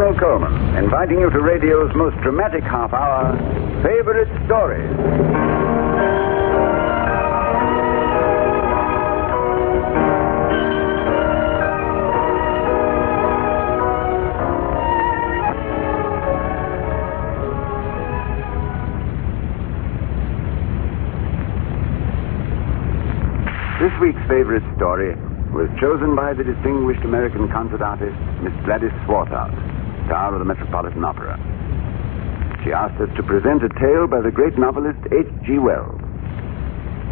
Ronald Coleman, inviting you to radio's most dramatic half hour, Favorite Stories. This week's favorite story was chosen by the distinguished American concert artist, Miss Gladys Swarthout, star of the Metropolitan Opera. She asked us to present a tale by the great novelist H.G. Wells.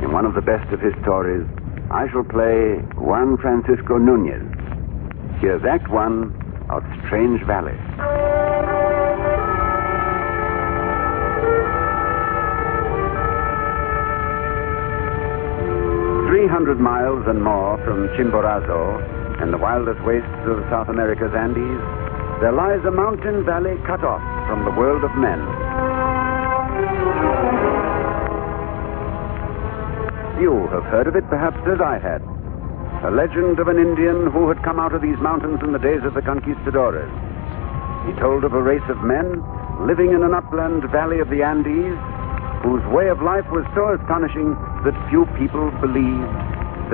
In one of the best of his stories, I shall play Juan Francisco Nunez. Here's Act One of Strange Valley. 300 miles and more from Chimborazo, in the wildest wastes of South America's Andes, there lies a mountain valley cut off from the world of men. You have heard of it, perhaps, as I had. A legend of an Indian who had come out of these mountains in the days of the conquistadores. He told of a race of men living in an upland valley of the Andes, whose way of life was so astonishing that few people believed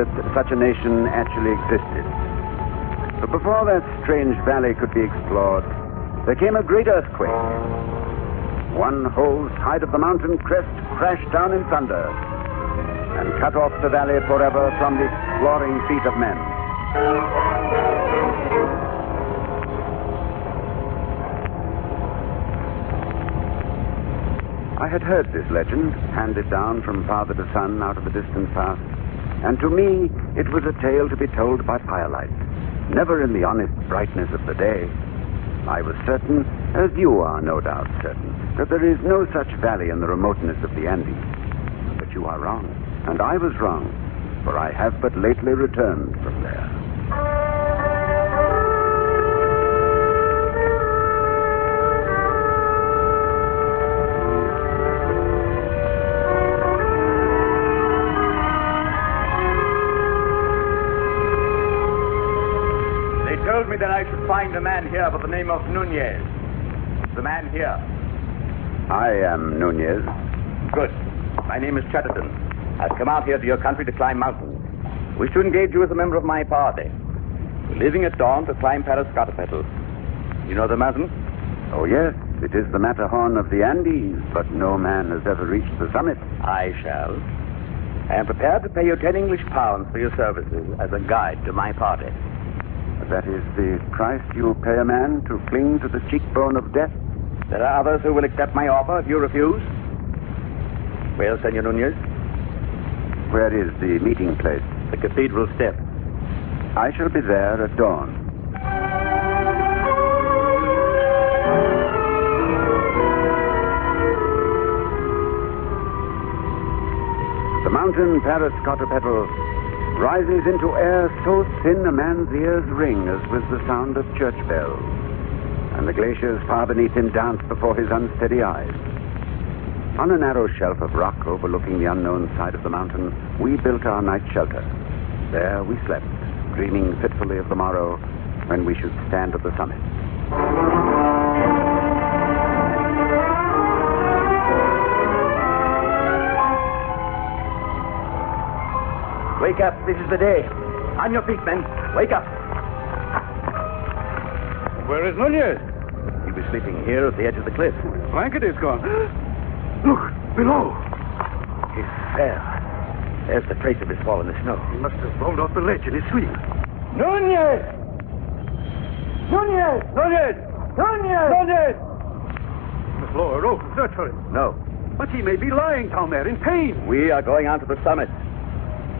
that such a nation actually existed. But before that strange valley could be explored, there came a great earthquake. One whole side of the mountain crest crashed down in thunder and cut off the valley forever from the exploring feet of men. I had heard this legend, handed down from father to son out of the distant past, and to me it was a tale to be told by firelight, never in the honest brightness of the day. I was certain, as you are no doubt certain, that there is no such valley in the remoteness of the Andes. But you are wrong, and I was wrong, for I have but lately returned from there. Told me that I should find a man here by the name of Nunez. The man here. I am Nunez. Good. My name is Chatterton. I've come out here to your country to climb mountains. Wish to engage you as a member of my party. We're leaving at dawn to climb Parascotopetl. You know the mountain? Oh, yes. It is the Matterhorn of the Andes, but no man has ever reached the summit. I shall. I am prepared to pay you 10 English pounds for your services as a guide to my party. That is the price you pay a man to cling to the cheekbone of death? There are others who will accept my offer if you refuse. Well, Senor Nunez? Where is the meeting place? The cathedral steps. I shall be there at dawn. The mountain Parascotopetl rises into air so thin a man's ears ring as with the sound of church bells, and the glaciers far beneath him dance before his unsteady eyes. On a narrow shelf of rock overlooking the unknown side of the mountain, we built our night shelter. There we slept, dreaming fitfully of the morrow when we should stand at the summit. Wake up. This is the day. On your feet, men. Wake up. Where is Nunez? He was sleeping here at the edge of the cliff. His blanket is gone. Look, below. He's there. There's the trace of his fall in the snow. He must have rolled off the ledge in his sleep. Nunez! Nunez! Nunez! Nunez! Nunez! The floor open. Search for him. No. But he may be lying down there in pain. We are going on to the summit.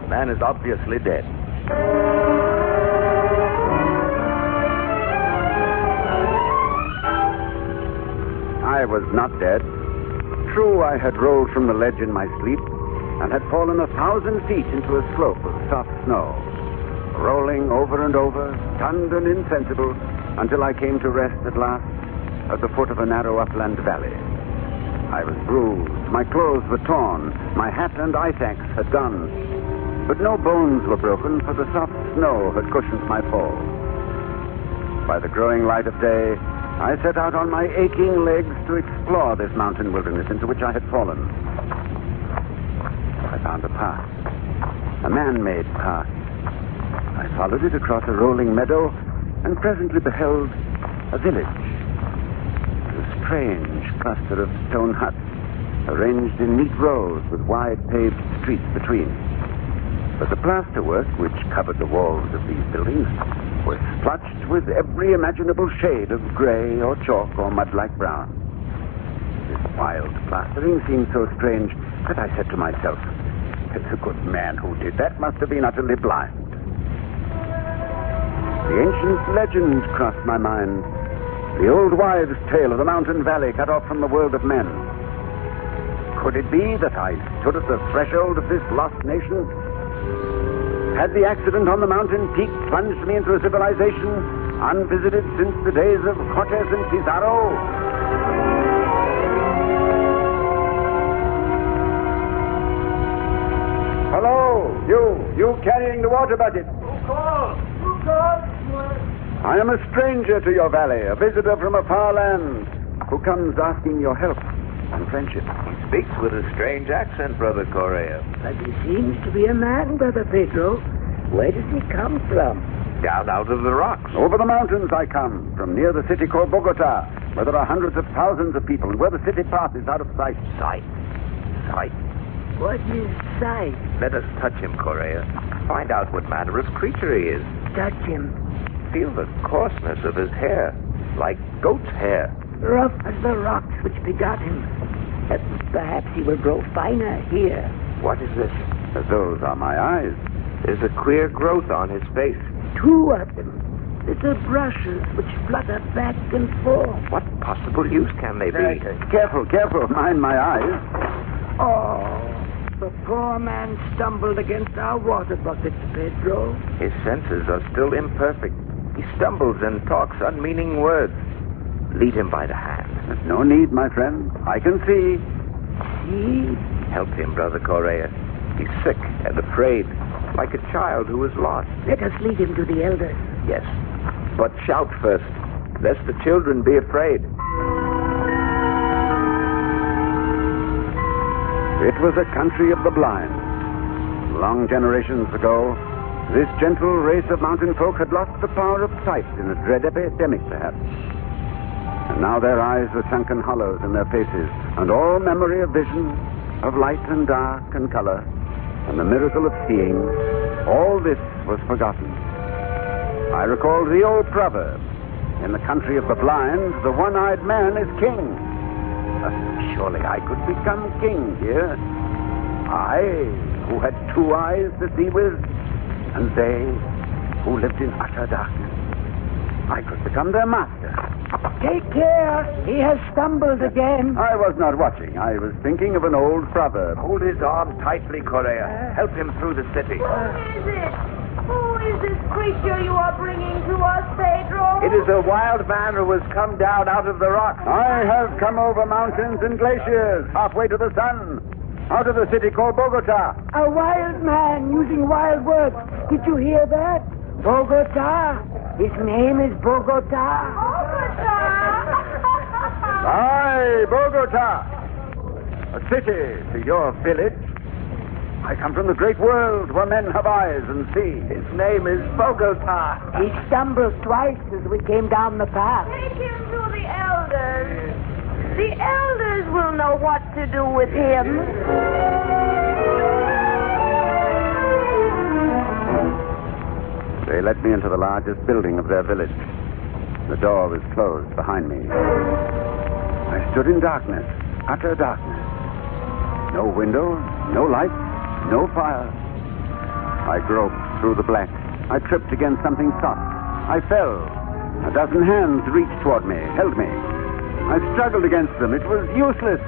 The man is obviously dead. I was not dead. True, I had rolled from the ledge in my sleep and had fallen 1,000 feet into a slope of soft snow, rolling over and over, stunned and insensible, until I came to rest at last at the foot of a narrow upland valley. I was bruised, my clothes were torn, my hat and ice axe had gone, but no bones were broken, for the soft snow had cushioned my fall. By the growing light of day, I set out on my aching legs to explore this mountain wilderness into which I had fallen. I found a path, a man-made path. I followed it across a rolling meadow and presently beheld a village. A strange cluster of stone huts arranged in neat rows with wide paved streets between. But the plasterwork which covered the walls of these buildings was splotched with every imaginable shade of gray or chalk or mud-like brown. This wild plastering seemed so strange that I said to myself, the good man who did that must have been utterly blind. The ancient legend crossed my mind, the old wives' tale of the mountain valley cut off from the world of men. Could it be that I stood at the threshold of this lost nation? Had the accident on the mountain peak plunged me into a civilization unvisited since the days of Cortes and Pizarro? Hello, you carrying the water bucket. Who called? I am a stranger to your valley, a visitor from a far land, who comes asking your help and friendship. He speaks with a strange accent, Brother Correa. But he seems to be a man, Brother Pedro. Where does he come from? Down out of the rocks. Over the mountains I come, from near the city called Bogota, where there are hundreds of thousands of people, and where the city path is out of sight. Sight. What is sight? Let us touch him, Correa. Find out what manner of creature he is. Touch him. Feel the coarseness of his hair, like goat's hair. Rough as the rocks which begot him. Perhaps he will grow finer here. What is this? Those are my eyes. There's a queer growth on his face. 2 of them. Little brushes which flutter back and forth. What possible use can they be? Careful. Mind my eyes. Oh, the poor man stumbled against our water buckets, Pedro. His senses are still imperfect. He stumbles and talks unmeaning words. Lead him by the hand. There's no need, my friend. I can see. See? Help him, Brother Correa. He's sick and afraid, like a child who is lost. Let us lead him to the elders. Yes, but shout first, lest the children be afraid. It was a country of the blind. Long generations ago, this gentle race of mountain folk had lost the power of sight in a dread epidemic, perhaps. And now their eyes were sunken hollows in their faces, and all memory of vision, of light and dark and color, and the miracle of seeing, all this was forgotten. I recalled the old proverb, in the country of the blind, the one-eyed man is king. Surely I could become king here. I, who had 2 eyes to see with, and they, who lived in utter darkness. I could become their master. Take care. He has stumbled again. I was not watching. I was thinking of an old proverb. Hold his arm tightly, Correa. Help him through the city. Who is this creature you are bringing to us, Pedro? It is a wild man who has come down out of the rocks. I have come over mountains and glaciers, halfway to the sun, out of the city called Bogota. A wild man using wild words. Did you hear that? Bogota. His name is Bogota. Aye, Bogota. A city to your village. I come from the great world where men have eyes and see. His name is Bogota. He stumbled twice as we came down the path. Take him to the elders. The elders will know what to do with him. They let me into the largest building of their village. The door was closed behind me. I stood in darkness, utter darkness. No windows, no light, no fire. I groped through the black. I tripped against something soft. I fell. A dozen hands reached toward me, held me. I struggled against them. It was useless.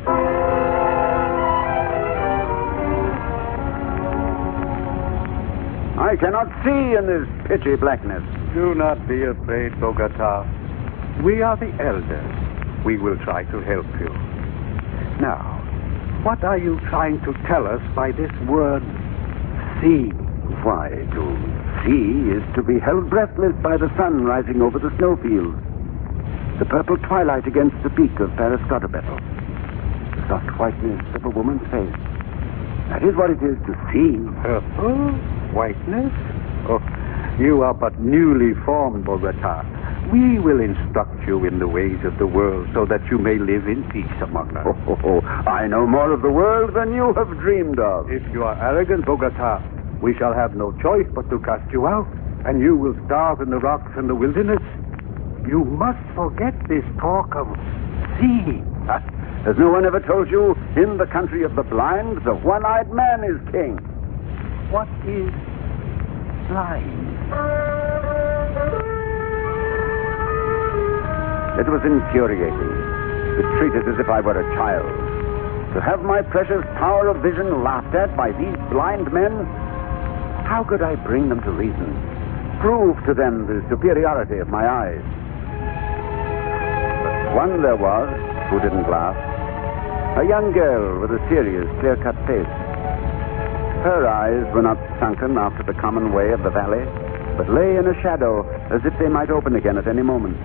I cannot see in this pitchy blackness. Do not be afraid, Bogota. We are the elders. We will try to help you. Now, what are you trying to tell us by this word, see? Why, to see is to be held breathless by the sun rising over the snowfields. the purple twilight against the peak of Parascotopetl, the soft whiteness of a woman's face. That is what it is to see. Purple? Whiteness? Oh, you are but newly formed, Bogota. We will instruct you in the ways of the world so that you may live in peace among us. I know more of the world than you have dreamed of. If you are arrogant, Bogota, we shall have no choice but to cast you out, and you will starve in the rocks and the wilderness. You must forget this talk of sea. Has no one ever told you, in the country of the blind, the one-eyed man is king? What is blind? It was infuriating to treat it as if I were a child. To have my precious power of vision laughed at by these blind men? How could I bring them to reason? Prove to them the superiority of my eyes? But one there was who didn't laugh. A young girl with a serious, clear-cut face. Her eyes were not sunken after the common way of the valley, but lay in a shadow as if they might open again at any moment.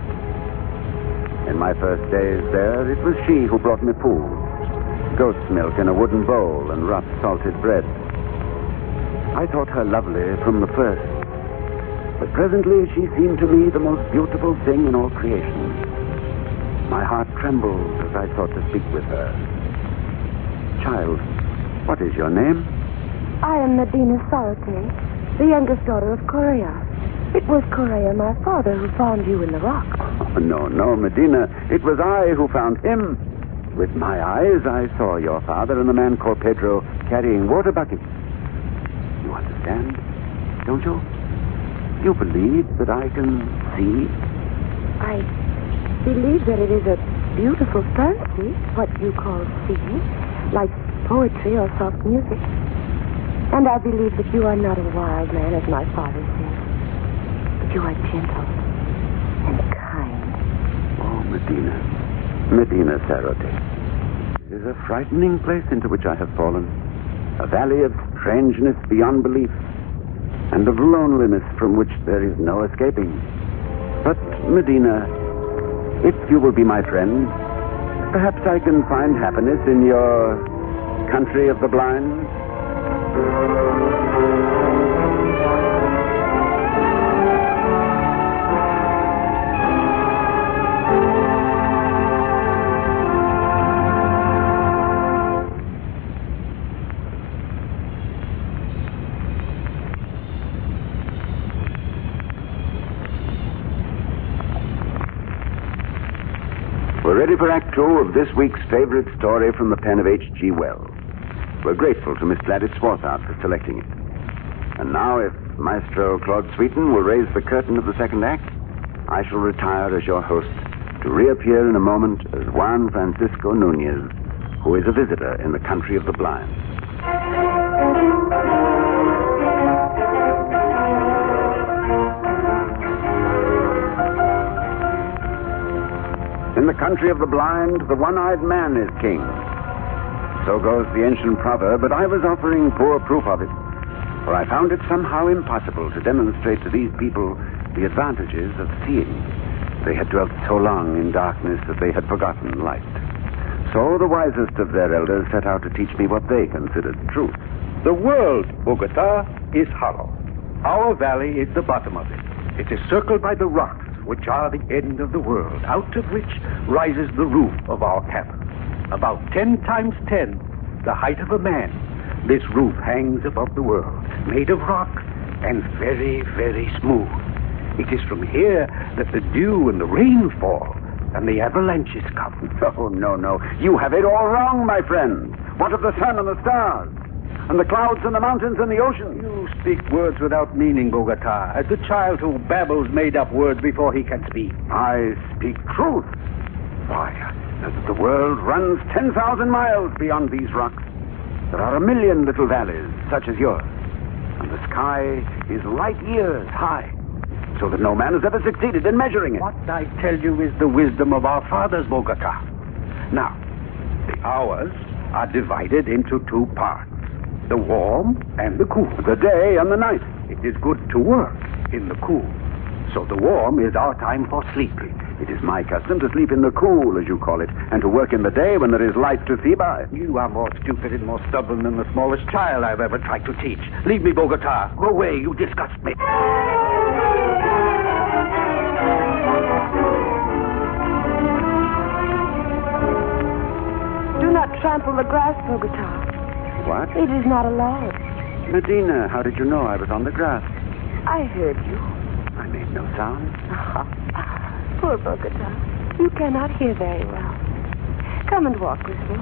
In my first days there, it was she who brought me food. Goat's milk in a wooden bowl and rough salted bread. I thought her lovely from the first. But presently she seemed to me the most beautiful thing in all creation. My heart trembled as I sought to speak with her. Child, what is your name? I am Medina Sarote, the youngest daughter of Correa. It was Correa, my father, who found you in the rock. Oh, no, Medina. It was I who found him. With my eyes, I saw your father and a man called Pedro carrying water buckets. You understand, don't you? You believe that I can see? I believe that it is a beautiful fancy, what you call seeing, like poetry or soft music. And I believe that you are not a wild man, as my father said. But you are gentle and kind. Oh, Medina Sarote. It is a frightening place into which I have fallen. A valley of strangeness beyond belief, and of loneliness from which there is no escaping. But, Medina, if you will be my friend, perhaps I can find happiness in your country of the blind. We're ready for Act 2 of this week's favorite story from the pen of H.G. Wells. We're grateful to Miss Gladys Swarthout for selecting it. And now, if Maestro Claude Sweeten will raise the curtain of the second act, I shall retire as your host to reappear in a moment as Juan Francisco Nunez, who is a visitor in the country of the blind. In the country of the blind, the one-eyed man is king. So goes the ancient proverb, but I was offering poor proof of it, for I found it somehow impossible to demonstrate to these people the advantages of seeing. They had dwelt so long in darkness that they had forgotten light. So the wisest of their elders set out to teach me what they considered truth. The world, Bogota, is hollow. Our valley is the bottom of it. It is circled by the rocks, which are the end of the world, out of which rises the roof of our cabin. About 10 times 10, the height of a man, this roof hangs above the world, made of rock and very, very smooth. It is from here that the dew and the rain fall and the avalanches come. Oh, no. You have it all wrong, my friend. What of the sun and the stars? And the clouds and the mountains and the ocean? You speak words without meaning, Bogota, as the child who babbles made-up words before he can speak. I speak truth. Why, the world runs 10,000 miles beyond these rocks. There are 1,000,000 little valleys, such as yours. And the sky is light years high, so that no man has ever succeeded in measuring it. What I tell you is the wisdom of our fathers, Bogota. Now, the hours are divided into 2 parts, the warm and the cool. The day and the night. It is good to work in the cool. So the warm is our time for sleeping. It is my custom to sleep in the cool, as you call it, and to work in the day when there is light to see by. You are more stupid and more stubborn than the smallest child I've ever tried to teach. Leave me, Bogota. Go away. You disgust me. Do not trample the grass, Bogota. What? It is not allowed. Medina, how did you know I was on the grass? I heard you. I made no sound. Poor Bogota. You cannot hear very well. Come and walk with me.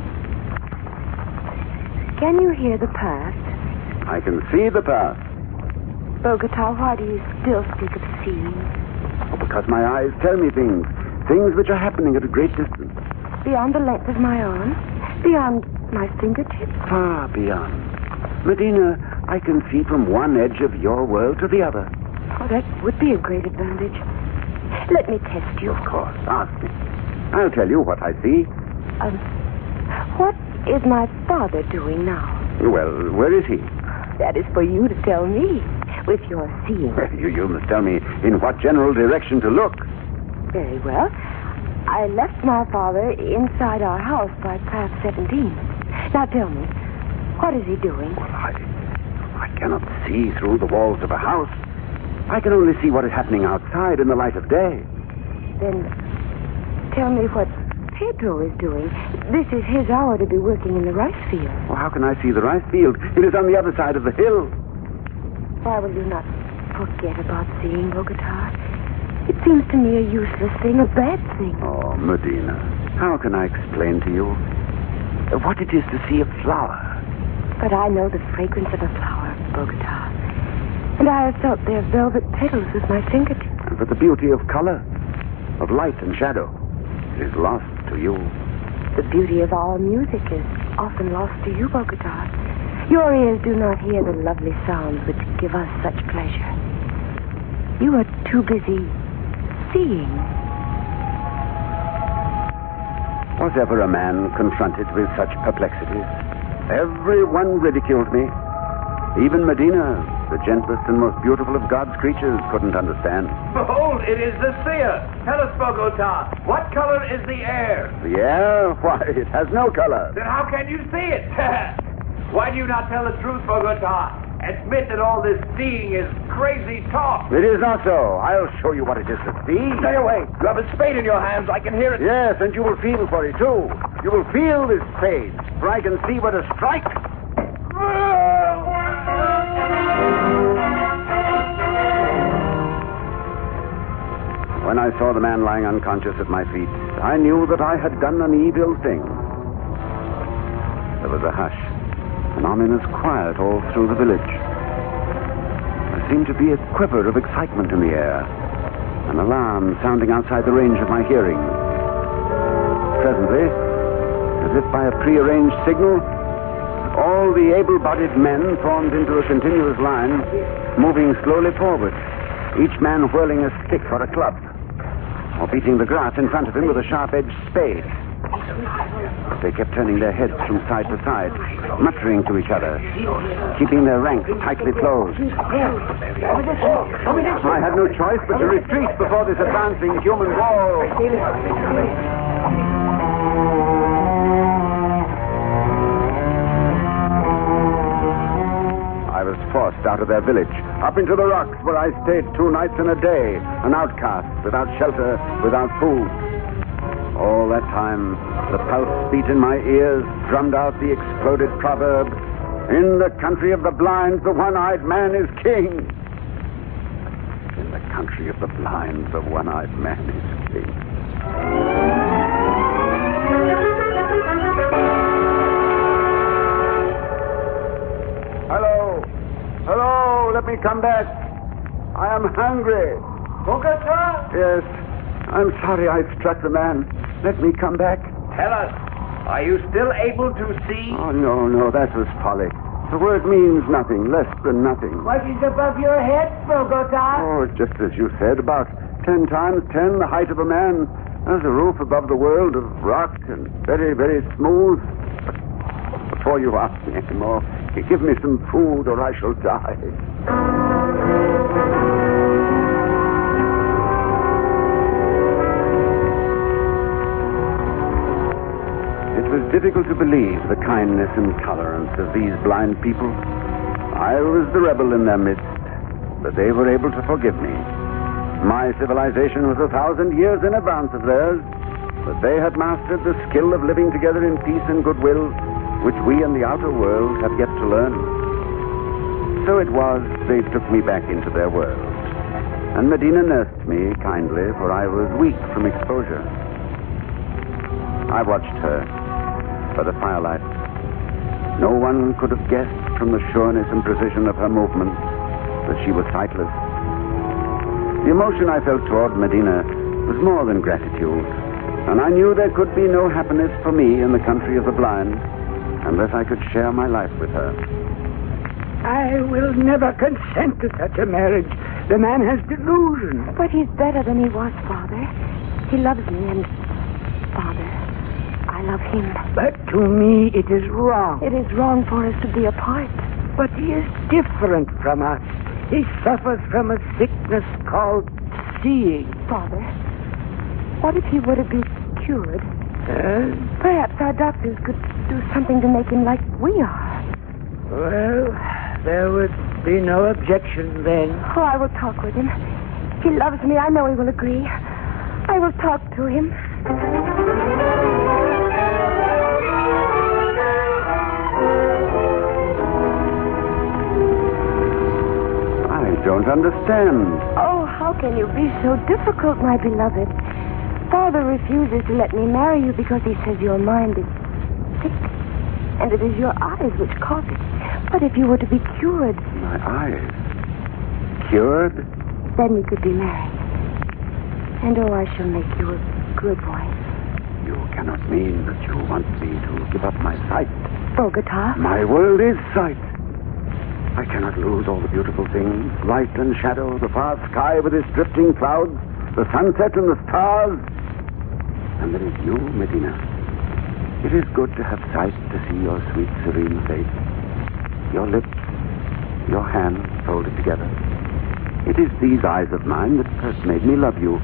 Can you hear the past? I can see the past. Bogota, why do you still speak of seeing? Because my eyes tell me things. Things which are happening at a great distance. Beyond the length of my arm? Beyond my fingertips? Far beyond. Medina, I can see from one edge of your world to the other. Oh, that would be a great advantage. Let me test you. Of course, ask me. I'll tell you what I see. What is my father doing now? Well, where is he? That is for you to tell me, with your seeing. You must tell me in what general direction to look. Very well. I left my father inside our house by path 17. Now tell me, what is he doing? Well, I cannot see through the walls of a house. I can only see what is happening outside in the light of day. Then tell me what Pedro is doing. This is his hour to be working in the rice field. Well, how can I see the rice field? It is on the other side of the hill. Why will you not forget about seeing, Bogota? It seems to me a useless thing, a bad thing. Oh, Medina, how can I explain to you what it is to see a flower? But I know the fragrance of a flower, Bogota. And I have felt their velvet petals with my fingertips. But the beauty of color, of light and shadow, is lost to you. The beauty of our music is often lost to you, Bogota. Your ears do not hear the lovely sounds which give us such pleasure. You are too busy seeing. Was ever a man confronted with such perplexities? Everyone ridiculed me. Even Medina, the gentlest and most beautiful of God's creatures, couldn't understand. Behold, it is the seer. Tell us, Bogota, what color is the air? The air? Why, it has no color. Then how can you see it? Why do you not tell the truth, Bogota? Admit that all this seeing is crazy talk. It is not so. I'll show you what it is to see. Stay away. You have a spade in your hands. I can hear it. Yes, and you will feel for it, too. You will feel this spade, for I can see where to strike. When I saw the man lying unconscious at my feet, I knew that I had done an evil thing. There was a hush, an ominous quiet all through the village. There seemed to be a quiver of excitement in the air, an alarm sounding outside the range of my hearing. Presently, as if by a prearranged signal, all the able-bodied men formed into a continuous line, moving slowly forward, each man whirling a stick or a club, or beating the grass in front of him with a sharp-edged spade. They kept turning their heads from side to side, muttering to each other, keeping their ranks tightly closed. I had no choice but to retreat before this advancing human wall. I was forced out of their village, up into the rocks where I stayed 2 nights and a day, an outcast, without shelter, without food. All that time, the pulse beat in my ears drummed out the exploded proverb, "In the country of the blind, the one-eyed man is king." In the country of the blind, the one-eyed man is king. Hello. Hello, let me come back. I am hungry. Bogota? Yes, I'm sorry I struck the man. Let me come back. Tell us, are you still able to see? Oh, no, that was folly. The word means nothing, less than nothing. What is above your head, Bogota? Oh, just as you said, about 10 times 10 the height of a man. There's a roof above the world of rock and very, very smooth. Before you ask me anymore, give me some food or I shall die. difficult to believe the kindness and tolerance of these blind people. I was the rebel in their midst, but they were able to forgive me. My civilization was 1,000 years in advance of theirs, but they had mastered the skill of living together in peace and goodwill, which we in the outer world have yet to learn. So it was they took me back into their world. And Medina nursed me kindly, for I was weak from exposure. I watched her by the firelight. No one could have guessed from the sureness and precision of her movements that she was sightless. The emotion I felt toward Medina was more than gratitude, and I knew there could be no happiness for me in the country of the blind unless I could share my life with her. I will never consent to such a marriage. The man has delusions. But he's better than he was, Father. He loves me, and, Father, I love him. But to me, it is wrong. It is wrong for us to be apart. But he is different from us. He suffers from a sickness called seeing. Father, what if he were to be cured? Perhaps our doctors could do something to make him like we are. Well, there would be no objection then. Oh, I will talk with him. He loves me. I know he will agree. I will talk to him. I don't understand. Oh, how can you be so difficult, my beloved? Father refuses to let me marry you because he says your mind is sick, and it is your eyes which cause it. But if you were to be cured... My eyes? Cured? Then we could be married. And oh, I shall make you a good wife. You cannot mean that you want me to give up my sight. Bogota? My world is sight. I cannot lose all the beautiful things, light and shadow, the far sky with its drifting clouds, the sunset and the stars. And there is you, Medina. It is good to have sight to see your sweet, serene face, your lips, your hands folded together. It is these eyes of mine that first made me love you.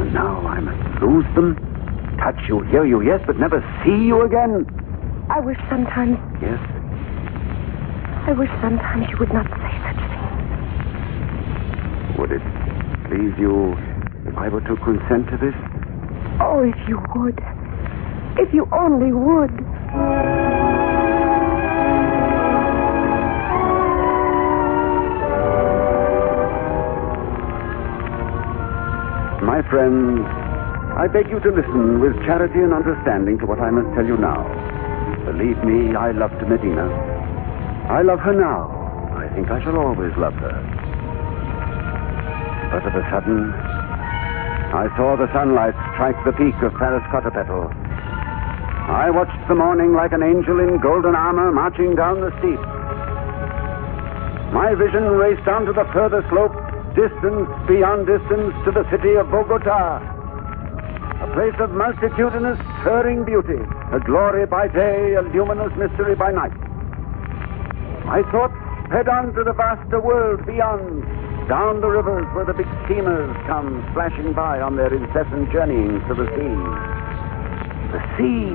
And now I must lose them, touch you, hear you, yes, but never see you again. I wish sometimes... Yes? I wish sometimes you would not say such things. Would it please you if I were to consent to this? Oh, if you would. If you only would. My friends, I beg you to listen with charity and understanding to what I must tell you now. Believe me, I loved Medina. I love her now. I think I shall always love her. But of a sudden, I saw the sunlight strike the peak of Parascotopetl. I watched the morning like an angel in golden armor marching down the steep. My vision raced down to the further slope, distance beyond distance, to the city of Bogota. A place of multitudinous, stirring beauty, a glory by day, a luminous mystery by night. My thoughts sped on to the vaster world beyond, down the rivers where the big steamers come splashing by on their incessant journeyings to the sea. The sea,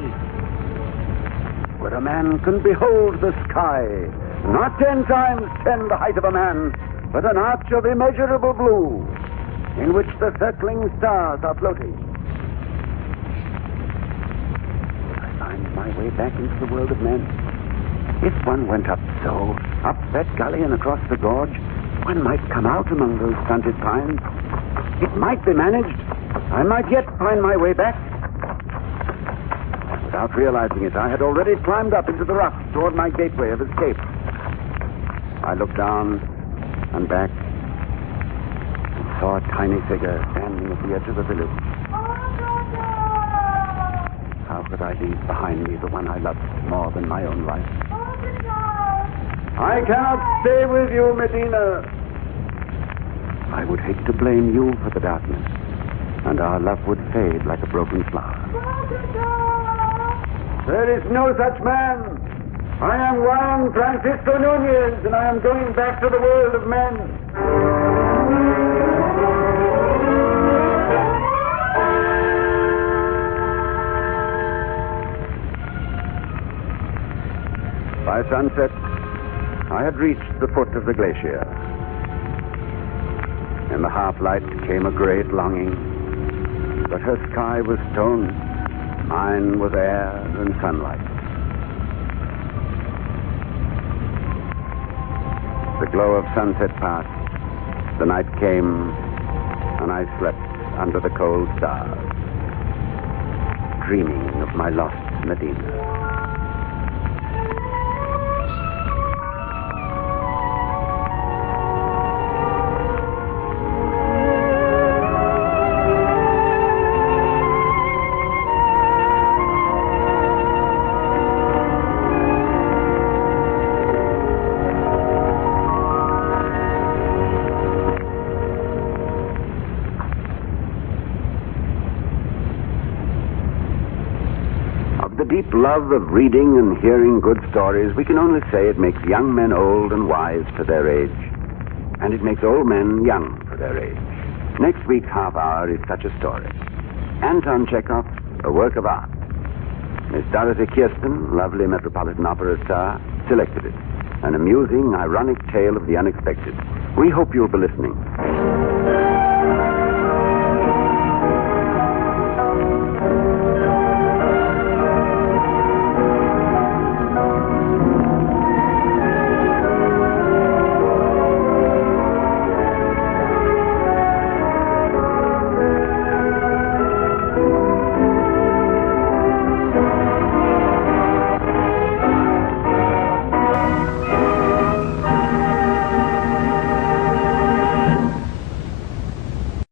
where a man can behold the sky, not 10 times 10 the height of a man, but an arch of immeasurable blue, in which the circling stars are floating. I find my way back into the world of men. If one went up so, up that gully and across the gorge, one might come out among those stunted pines. It might be managed. I might yet find my way back. Without realizing it, I had already climbed up into the rough toward my gateway of escape. I looked down and back and saw a tiny figure standing at the edge of the village. How could I leave behind me the one I loved more than my own life? I cannot stay with you, Medina. I would hate to blame you for the darkness, and our love would fade like a broken flower. There is no such man. I am Juan Francisco Nunez, and I am going back to the world of men. By sunset, I had reached the foot of the glacier. In the half-light came a great longing, but her sky was stone, mine was air and sunlight. The glow of sunset passed, the night came, and I slept under the cold stars, dreaming of my lost Medina. The deep love of reading and hearing good stories, we can only say it makes young men old and wise for their age, and it makes old men young for their age. Next week's half hour is such a story. Anton Chekhov, a work of art. Miss Dorothy Kirsten, lovely Metropolitan Opera star, selected it. An amusing, ironic tale of the unexpected. We hope you'll be listening.